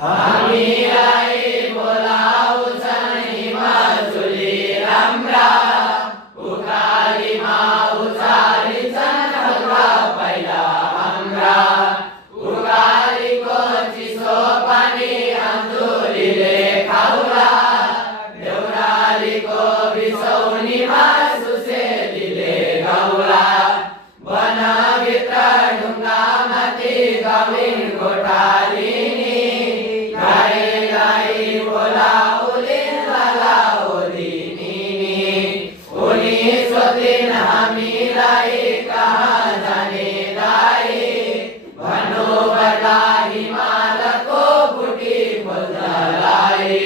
हामीलाई बोलाउँछन् हिमाचुली राम्रा, उकालीमा उचालिन्छन् खतरा पहिला हाम्रा। उकालीको चिसो पानी अञ्जुलीले खाउला, देउरालीको बिसौनीमा सुसेलीले गाउला। वनभित्र ढुङ्गामाथि गाउलिन् गोठालिनी, गाईलाई बोलाउलिन् लगाउलिनी। उनी सोधिन् हामीलाई कहाँ जाने दाइ, भन्नुपर्दा हिमालको बुटी खोज्नलाई।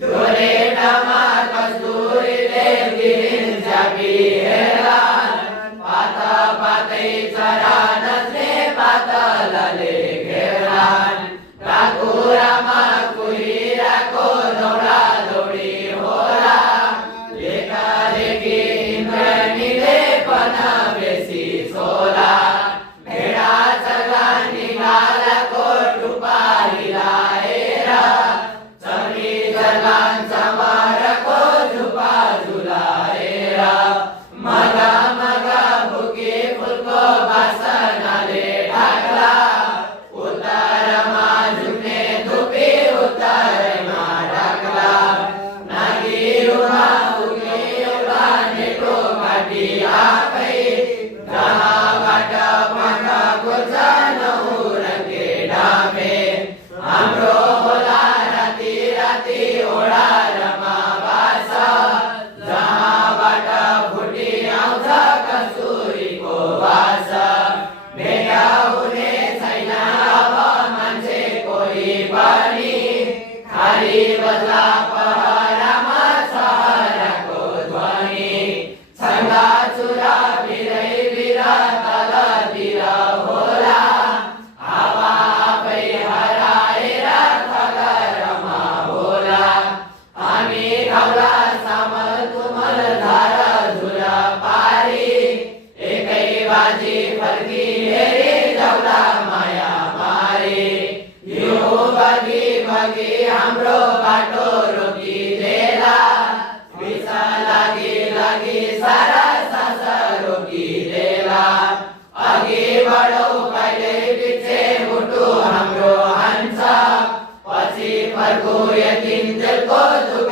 धुरेटामा कस्तुरीले दिइन् च्यापी हेर्लान्, पाता पातै चरा नच्ने पातलले घेर्लान्। काकुरामा कुहिराको दौडा दौडी होला, लेखालेखी इन्द्राणीले पन बेसी छोला। भेडा चल्ला निगालाको टुपारी लाएर, चम्री चल्लान् चमरको झुपा झुलाएर। मगा मगा भुकी फुलको बासनाले ढाक्ला, उत्तरमा झुक्ने धुपी उत्तरमा ढाक्ला। नागिरुमा पुग्ने एउटा नेटो काटी आफै, जहाँबाट पाखा खोज्छ नहुरके डाँफे। हाम्रो होला राति राति ओडारमा बास, जहाँबाट फुटी आउँछ कस्तुरीको वास। भेट्या हुने छैन अब मान्छे कोही पनि, खाली बज्ला पहरामा सहरको ध्वनि। छङ्गा चुरा बिरै बिर तलतिर होला, हावा आफै हराएर थगरमा होला। हामी खाउला सामल तुमल धार धुर पारी, एकै बाजी फर्की हेरी जाउला माया मारी। हिउँ बगी बगी हाम्रो बाटो रोकिदेला, विष लागि लागि सारा सास रोकिदेला। अघि बढौँ कहिल्यै पछि मुटु हाम्रो हान्छ, पछि फर्कु यतिन्जेलको दुःख